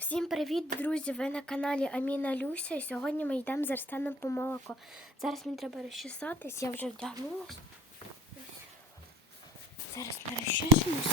Всім привіт, друзі! Ви на каналі Аміна Люся. І сьогодні ми йдемо з Арсеном по молоко. Зараз мені треба розчесатись, я вже вдягнулась. Зараз ми розчешемося.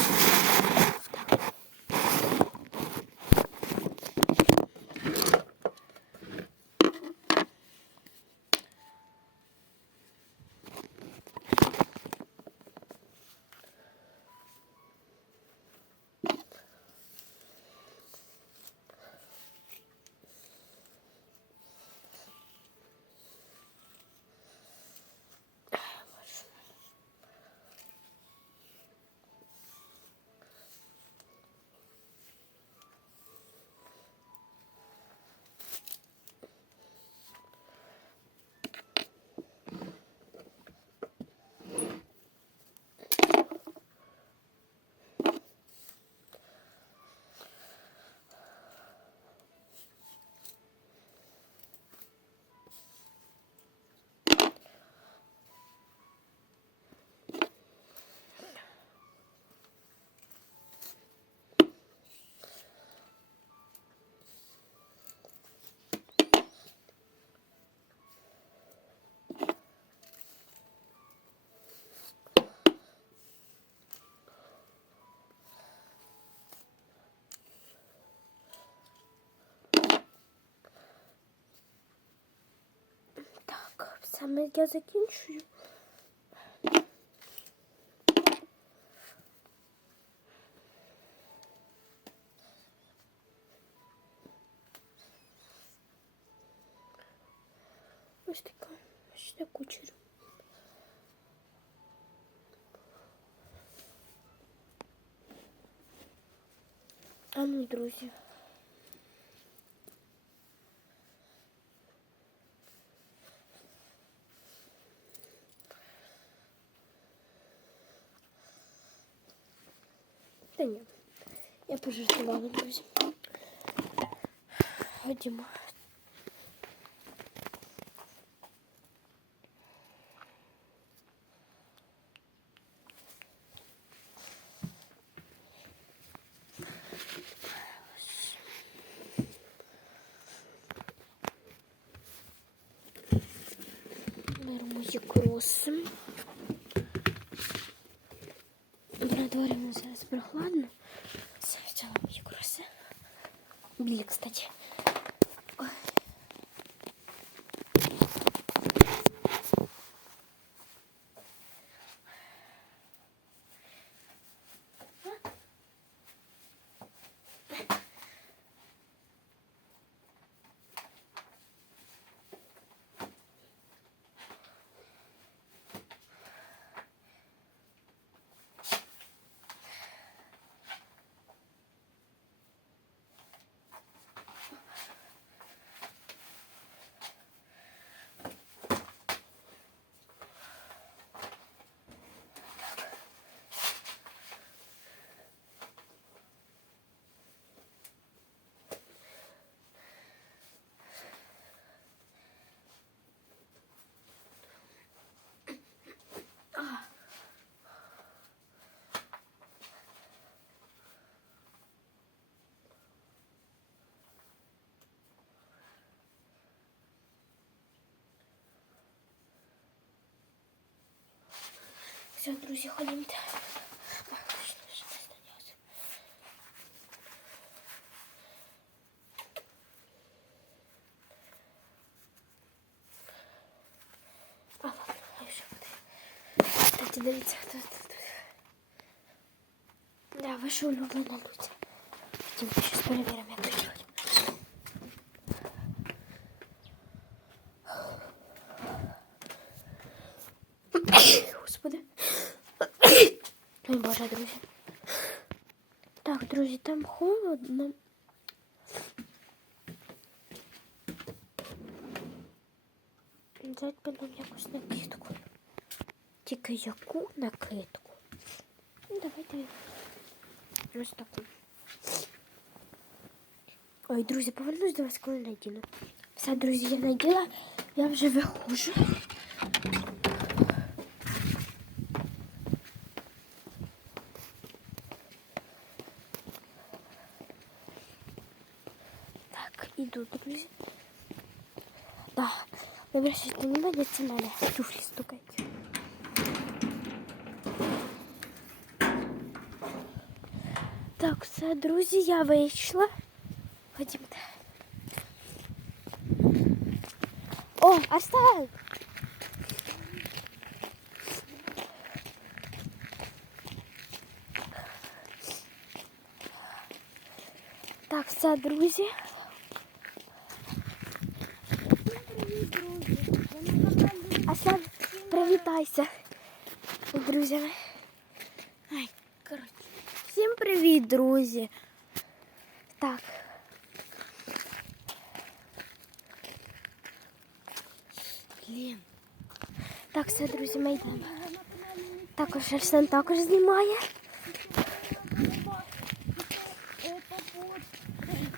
Саме я закінчую. Ось така, ось така кучера. А ну, друзі. ні. Я пожартувала, друзі. Ходімо. Беремо ці кроси. На дворі у нас зараз Прохладно. Все, взяла мої кроси. Білі, кстати. Все, друзі, ходімте. Так, точно, що не станеться. А, ладно, хай ще буде. Кстати, дивіться, хто тут. Да, ваша улюблена Люця. Ходімте, зараз перевіримо, як Боже, друзі. Так, друзі, там холодно. Дать би нам якусь накидку. Тільки яку накидку? Ну, давайте ось таку. Ой, друзі, повернусь до вас, коли надіну. Все, друзі, я наділа, я вже виходжу. Да. Не обращайте внимання, це мене туфлі стукають. Так, все, друзі, я вийшла. Ходімте. О, Арсен! Так, все, друзі. Арсен, привітайся з друзями. Ай, коротше. Всім привіт, друзі. Так. Блін. Так, все, друзі, ми йдемо. Також Арсен також знімає.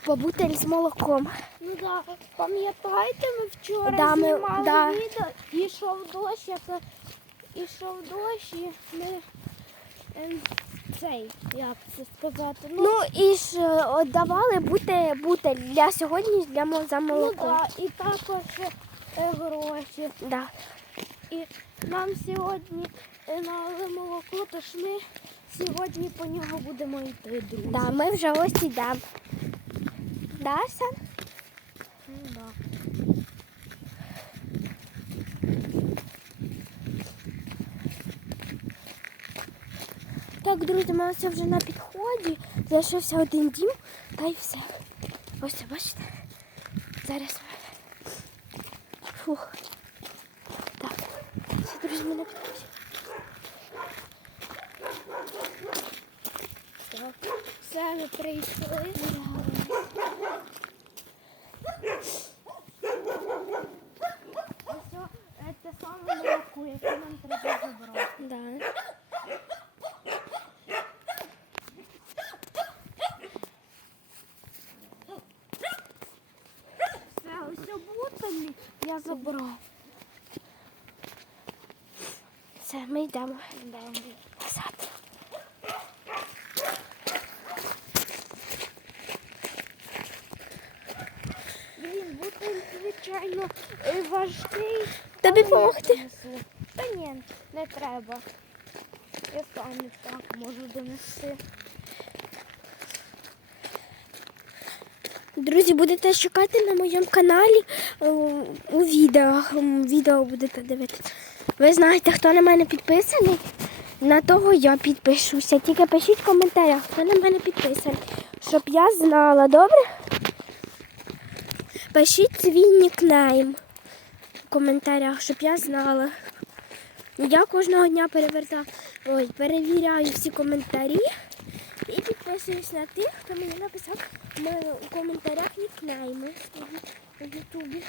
Побутель з молоком. Ну да, пам'ятаєте, ми вчора Да, ми- знімали да. відео, ішов дощ, як ішов дощ, і ми ем, цей, як це сказати, ну, Ну і ж е, давали бути бутель для сьогодні для мо- за ну молоко. да, і також е, гроші. Да. І нам сьогодні е, налили молоко, тож ми сьогодні по нього будемо йти, друзі. Да, ми вже ось йдемо. Да? Ну, да. Так, друзі, ми ось вже на підході. Залишився один дім, та й все. Ось це, бачите? Зараз. Фух. Так. Все, друзі, ми на підході. Так. Все, ми прийшли. Ось о, е, те саме молоко, яке нам треба забрати. Да. Все, ось бутилі я забрав. Все, ми йдемо. Назад. Блін, бутиль, звичайно, е, важкий. Тобі але помогти? Та ні, не треба. Я сам так можу донести. Друзі, будете шукати на моєму каналі е, у відео. Відео будете дивитися. Ви знаєте, хто на мене підписаний, на того я підпишуся. Тільки пишіть в коментарях, хто на мене підписаний, щоб я знала, добре? Пишіть свій нікнейм в коментарях, щоб я знала. Я кожного дня перевертаю, ой, перевіряю всі коментарі підписуюсь на тих, хто мені написав у коментарях нікнейми у Ютубі.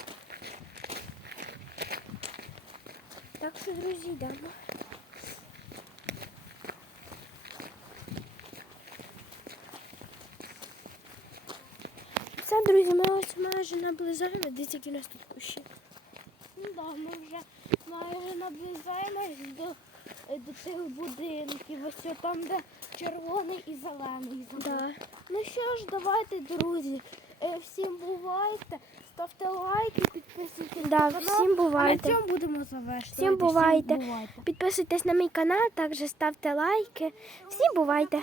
Так що, друзі, йдемо. Все, друзі, ми ось майже наближаємо. Дивіться, які у нас тут кущі. Ну да, ми вже майже наближаємось до, до тих будинків. Ось там, де червоний і зелений. Да. Ну що ж, давайте, друзі. е, Всім бувайте, ставте лайки, підписуйтесь Да, на канал. всім бувайте. На цьому будемо завершувати. Всім бувайте. бувайте. Підписуйтесь на мій канал, також ставте лайки. Всім бувайте.